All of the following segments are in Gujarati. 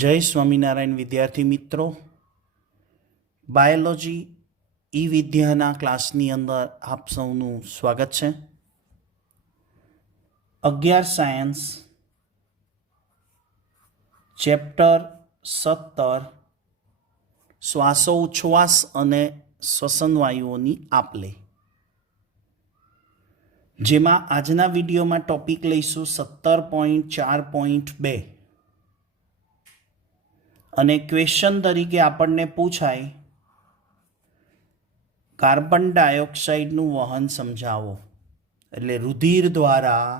જય સ્વામિનારાયણ વિદ્યાર્થી મિત્રો, બાયોલોજી ઈ વિદ્યાના ક્લાસની અંદર આપ સૌનું સ્વાગત છે. 11 સાયન્સ ચેપ્ટર 17 શ્વાસોચ્છ્વાસ અને શ્વસન વાયુઓની આપલે, જેમાં આજના વિડીયોમાં ટોપિક લઈશું 17.4.2 અને ક્વેશ્ચન તરીકે આપણને પૂછાય કાર્બન ડાયોક્સાઇડનું વહન સમજાવો. એટલે રુધિર દ્વારા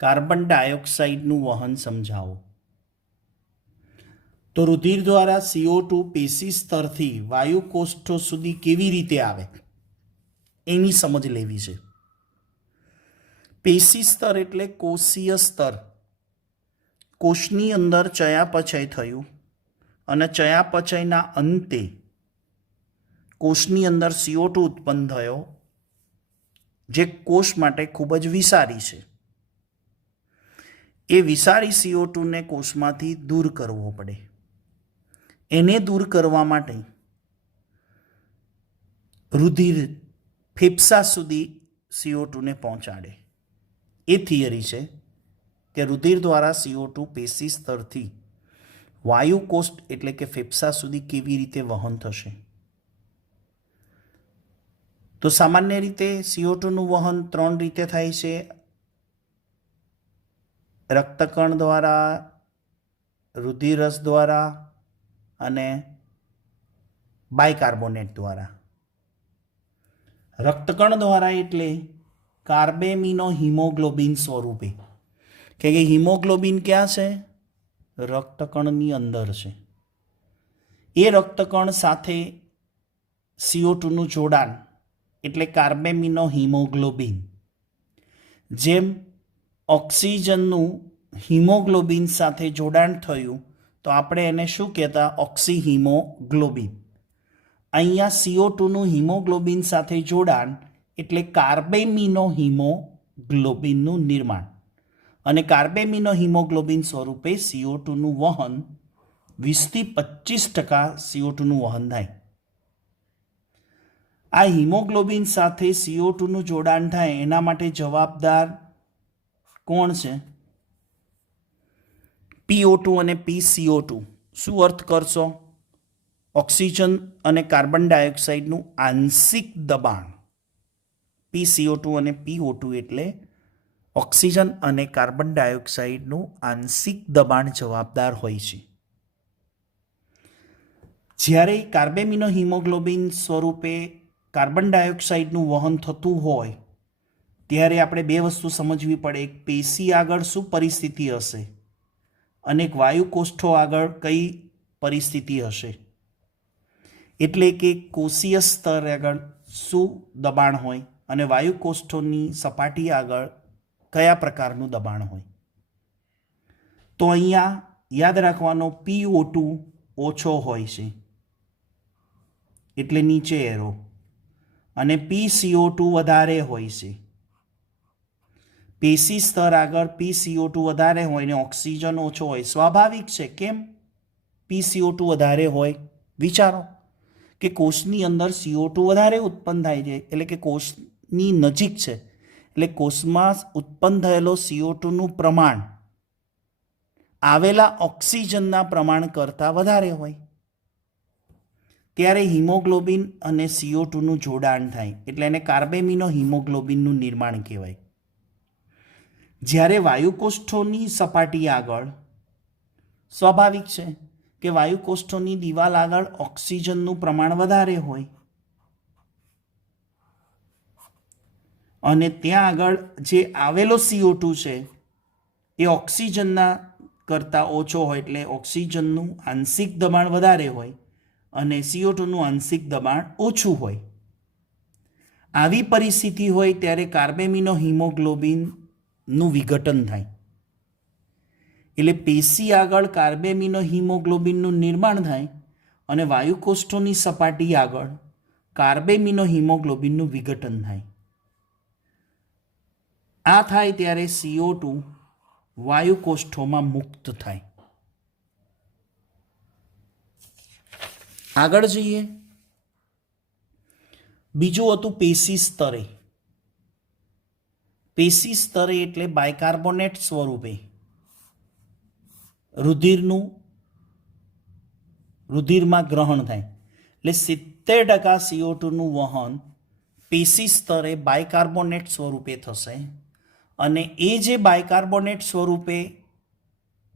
કાર્બન ડાયોક્સાઇડનું વહન સમજાવો. તો રુધિર દ્વારા CO2 પેશી સ્તરથી વાયુ કોષ્ઠો સુધી કેવી રીતે આવે એની સમજ લેવી છે. પેશી સ્તર એટલે કોષીય સ્તર. કોષની અંદર ચયાપચય થયું અને ચયાપચયના અંતે કોષની અંદર CO2 ઉત્પન્ન થયો, જે કોષ માટે ખૂબ જ વિષારી છે. એ વિષારી CO2 ને કોષમાંથી દૂર કરવો પડે. એને દૂર કરવા માટે રુધિર ફેફસા સુધી CO2 ને પહોંચાડે. એ થિયરી છે કે રુધિર દ્વારા CO2 પેશી સ્તરથી વાયુ કોષ્ઠ એટલે કે ફેફસા સુધી કેવી રીતે વહન થશે. તો સામાન્ય રીતે CO2 નું વહન 3 રીતે થાય છે: રક્તકણ દ્વારા, રુધિરરસ દ્વારા અને બાયકાર્બોનેટ દ્વારા. રક્તકણ દ્વારા એટલે કાર્બેમિનો હિમોગ્લોબિન સ્વરૂપે, કે હિમોગ્લોબિન ક્યાં છે? રક્તકણની અંદર છે. એ રક્તકણ સાથે CO2 નું જોડાણ એટલે કાર્બેમિનો હિમોગ્લોબિન. જેમ ઓક્સિજનનું હિમોગ્લોબિન સાથે જોડાણ થયું તો આપણે એને શું કહેતા? ઓક્સિહિમોગ્લોબિન. અહીંયા CO2 નું હિમોગ્લોબિન સાથે જોડાણ એટલે કાર્બેમિનો હિમોગ્લોબિનનું નિર્માણ, અને કાર્બેમિનો હિમોગ્લોબિન સ્વરૂપે CO2 નું વહન 20 થી 25% CO2 નું વહન થાય. આ હિમોગ્લોબિન સાથે CO2 નું જોડાણ થાય એના માટે જવાબદાર કોણ છે? PO2 અને PCO2. શું અર્થ કરશો? ઓક્સિજન અને કાર્બન ડાયોક્સાઇડનું આંશિક દબાણ. PCO2 અને PO2 એટલે ઓક્સિજન અને કાર્બન ડાયોક્સાઇડનું આંશિક દબાણ જવાબદાર હોય છે. જ્યારે કાર્બેમિનો હિમોગ્લોબિન સ્વરૂપે કાર્બન ડાયોક્સાઇડનું વહન થતું હોય ત્યારે આપણે બે વસ્તુ સમજવી પડે. એક, પેશી આગળ શું પરિસ્થિતિ હશે અને એક વાયુ કોષ્ઠો આગળ કઈ પરિસ્થિતિ હશે. એટલે કે કોષીય સ્તર આગળ શું દબાણ હોય અને વાયુ કોષ્ઠોની સપાટી આગળ કયા પ્રકારનું દબાણ હોય. તો અહીંયા યાદ રાખવાનો, PO2 ઓછો હોય છે એટલે નીચે એરો, અને PCO2 વધારે હોય છે. પેશી સ્તર આગળ PCO2 વધારે હોય ને ઓક્સિજન ઓછો હોય. સ્વાભાવિક છે. કેમ PCO2 વધારે હોય? વિચારો કે કોષની અંદર CO2 વધારે ઉત્પન્ન થાય છે, એટલે કે કોષની નજીક છે, એટલે કોષમાં ઉત્પન્ન થયેલો CO2 નું પ્રમાણ આવેલા ઓક્સિજનના પ્રમાણ કરતાં વધારે હોય. ત્યારે હિમોગ્લોબિન અને CO2 નું જોડાણ થાય એટલે એને કાર્બેમિનો હિમોગ્લોબિનનું નિર્માણ કહેવાય. જ્યારે વાયુકોષ્ઠોની સપાટી આગળ સ્વાભાવિક છે કે વાયુકોષ્ઠોની દિવાલ આગળ ઓક્સિજનનું પ્રમાણ વધારે હોય અને ત્યાં આગળ જે આવેલો CO2 છે એ ઓક્સિજનના કરતાં ઓછો હોય, એટલે ઓક્સિજનનું આંશિક દબાણ વધારે હોય અને CO2 નું આંશિક દબાણ ઓછું હોય. આવી પરિસ્થિતિ હોય ત્યારે કાર્બેમિનો હિમોગ્લોબિનનું વિઘટન થાય. એટલે પેશી આગળ કાર્બેમિનો હિમોગ્લોબિનનું નિર્માણ થાય અને વાયુકોષ્ઠોની સપાટી આગળ કાર્બેમિનો હિમોગ્લોબિનનું વિઘટન થાય. આ થાય ત્યારે CO2 વાયુકોષ્ઠોમાં મુક્ત થાય. આગળ જઈએ. બીજું હતું પેશી સ્તરે. પેશી સ્તરે એટલે બાયકાર્બોનેટ સ્વરૂપે રુધિરમાં ગ્રહણ થાય. એટલે 70% CO2નું વહન પેશી સ્તરે બાયકાર્બોનેટ સ્વરૂપે થશે. અને એ જે બાયકાર્બોનેટ સ્વરૂપે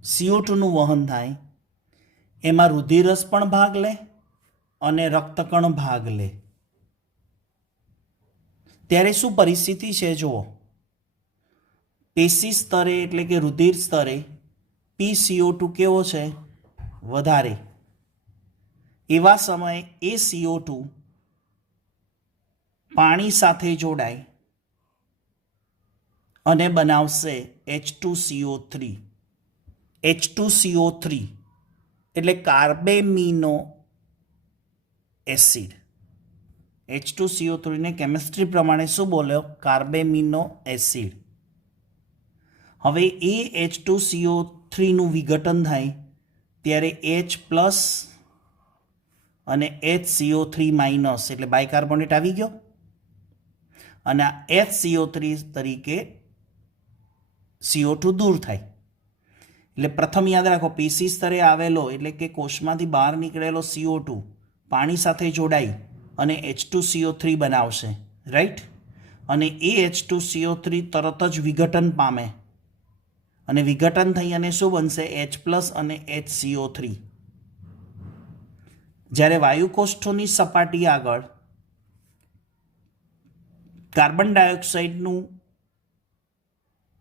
CO2નું વહન થાય એમાં રુધિરરસ પણ ભાગ લે અને રક્તકણ ભાગ લે. ત્યારે શું પરિસ્થિતિ છે જુઓ. પેશી સ્તરે એટલે કે રુધિર સ્તરે PCO2 કેવો છે? વધારે. એવા સમયે એ CO2 પાણી સાથે જોડાય અને બનાવશે H2CO3. H2CO3 એટલે કાર્બેમિનો એસિડ. H2CO3 ને કેમિસ્ટ્રી પ્રમાણે શું બોલ્યો? કાર્બેમિનો એસિડ. હવે એ H2CO3નું વિઘટન થાય ત્યારે H+ અને HCO3- એટલે બાયકાર્બોનેટ આવી ગયો અને આ HCO3 તરીકે CO2 દૂર થાય. એટલે પ્રથમ યાદ રાખો, પેશી સ્તરે આવેલો એટલે કે કોષમાંથી બહાર નીકળેલો CO2 પાણી સાથે જોડાઈ અને H2CO3 બનાવશે, રાઈટ? અને એ H2CO3 તરત જ વિઘટન પામે અને વિઘટન થઈ અને શું બનશે? H+ અને HCO3. જ્યારે વાયુકોષ્ઠોની સપાટી આગળ કાર્બન ડાયોક્સાઇડનું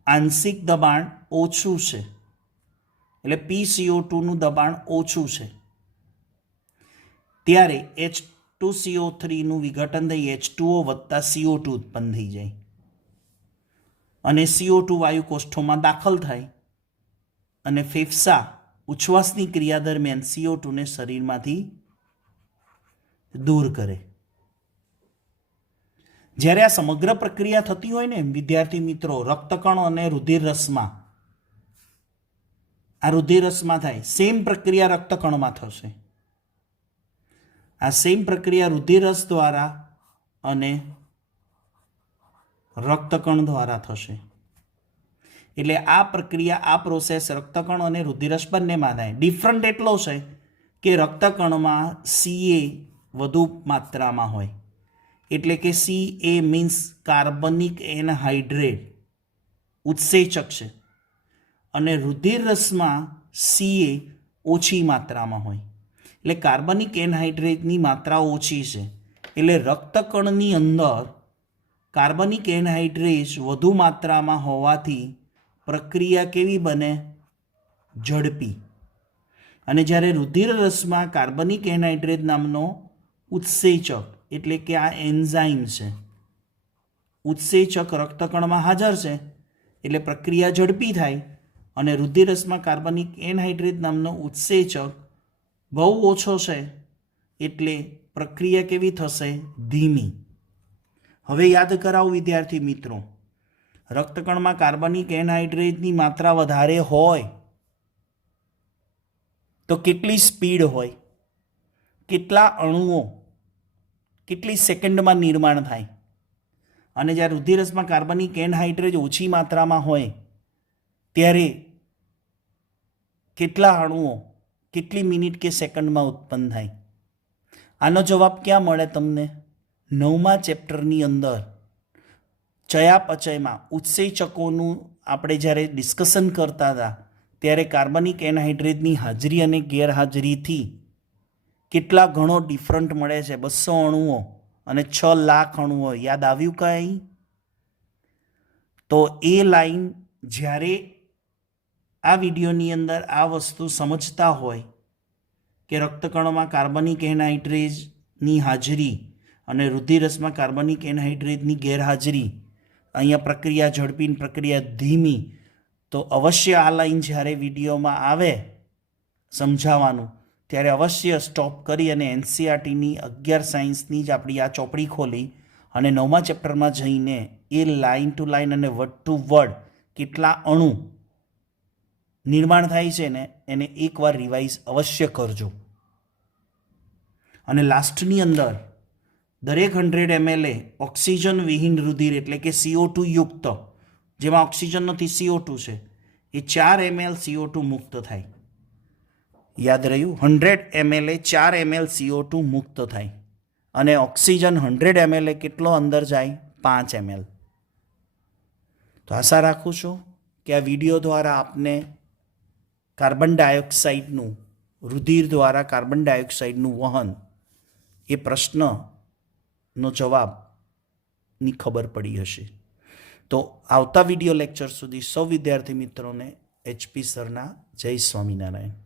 આંશિક દબાણ ઓછું છે, એટલે PCO2નું દબાણ ઓછું છે, ત્યારે H2CO3નું વિઘટન થઈ H2O વત્તા CO2 ઉત્પન્ન થઈ જાય અને CO2 વાયુકોષ્ઠોમાં દાખલ થાય અને ફેફસા ઉચ્છ્વાસની ક્રિયા દરમિયાન CO2ને શરીરમાંથી દૂર કરે. જ્યારે આ સમગ્ર પ્રક્રિયા થતી હોય ને વિદ્યાર્થી મિત્રો, રક્તકણ અને રુધિરરસમાં, આ રુધિરરસમાં થાય, સેમ પ્રક્રિયા રક્તકણમાં થશે. આ સેમ પ્રક્રિયા રુધિરરસ દ્વારા અને રક્તકણ દ્વારા થશે. એટલે આ પ્રક્રિયા, આ પ્રોસેસ રક્તકણ અને રુધિરરસ બંનેમાં થાય. ડિફરન્ટ એટલો છે કે રક્તકણમાં CA વધુ માત્રામાં હોય, એટલે કે CA મીન્સ કાર્બનિક એનહાઇડ્રેટ ઉત્સેચક છે, અને રુધિરરસમાં CA ઓછી માત્રામાં હોય. એટલે કાર્બનિક એનહાઇડ્રેટની માત્રા ઓછી છે, એટલે રક્તકણની અંદર કાર્બનિક એનહાઇડ્રેટ વધુ માત્રામાં હોવાથી પ્રક્રિયા કેવી બને? ઝડપી. અને જ્યારે રુધિરરસમાં કાર્બનિક એનહાઇડ્રેટ નામનો ઉત્સેચક એટલે કે આ એન્ઝાઇમ છે, ઉત્સેચક રક્તકણમાં હાજર છે એટલે પ્રક્રિયા ઝડપી થાય, અને રુધિરરસમાં કાર્બનિક એનહાઇડ્રેટ નામનો ઉત્સેચક બહુ ઓછો છે એટલે પ્રક્રિયા કેવી થશે? ધીમી. હવે યાદ કરાવો વિદ્યાર્થી મિત્રો, રક્તકણમાં કાર્બનિક એનહાઇડ્રેટની માત્રા વધારે હોય તો કેટલી સ્પીડ હોય? કેટલા અણુઓ કેટલી સેકન્ડમાં નિર્માણ થાય? અને જ્યારે રુધિરરસમાં કાર્બનિક એનહાઇડ્રેટ ઓછી માત્રામાં હોય ત્યારે કેટલા અણુઓ કેટલી મિનિટ કે સેકન્ડમાં ઉત્પન્ન થાય? આનો જવાબ ક્યાં મળે તમને? 9મા ચેપ્ટરની અંદર ચયાપચયમાં ઉત્સેચકોનું આપણે જ્યારે ડિસ્કશન કરતા હતા ત્યારે કાર્બનિક એનહાઇડ્રેટની હાજરી અને ગેરહાજરીથી કેટલા ઘણો ડિફરન્ટ મળે છે, 200 અણુઓ અને 6 લાખ અણુઓ. યાદ આવ્યું કાંઈ? તો એ લાઈન જ્યારે આ વિડીયોની અંદર આ વસ્તુ સમજતા હોય કે રક્તકણોમાં કાર્બનિક એનહાઇડ્રેટની હાજરી અને રુધિરરસમાં કાર્બનિક એનહાઇડ્રેટની ગેરહાજરી, અહીંયા પ્રક્રિયા ઝડપી, પ્રક્રિયા ધીમી, તો અવશ્ય આ લાઈન જ્યારે વિડીયોમાં આવે સમજાવવાનું ત્યારે અવશ્ય સ્ટોપ કરી અને NCERTની 11 સાયન્સની જ આપણી આ ચોપડી ખોલી અને 9મા ચેપ્ટરમાં જઈને એ લાઇન ટુ લાઇન અને વર્ડ ટુ વર્ડ કેટલા અણુ નિર્માણ થાય છે ને એને એકવાર રિવાઇઝ અવશ્ય કરજો. અને લાસ્ટની અંદર દરેક 100 ml ઓક્સિજન વિહીન રુધિર એટલે કે CO2 યુક્ત, જેમાં ઓક્સિજન નથી CO2 છે, એ 4 ml CO2 મુક્ત થાય. યાદ રહ્યું? 100 ml 4 ml CO2 મુક્ત થાય અને ઓક્સિજન 100 ml કેટલો અંદર જાય? 5 ml. તો આશા રાખું છું કે આ વિડીયો દ્વારા આપને કાર્બન ડાયોક્સાઇડનું, રુધિર દ્વારા કાર્બન ડાયોક્સાઇડનું વહન, એ પ્રશ્નનો જવાબની ખબર પડી હશે. તો આવતા વિડીયો લેક્ચર સુધી સૌ વિદ્યાર્થી મિત્રોને HP સરના જય સ્વામિનારાયણ.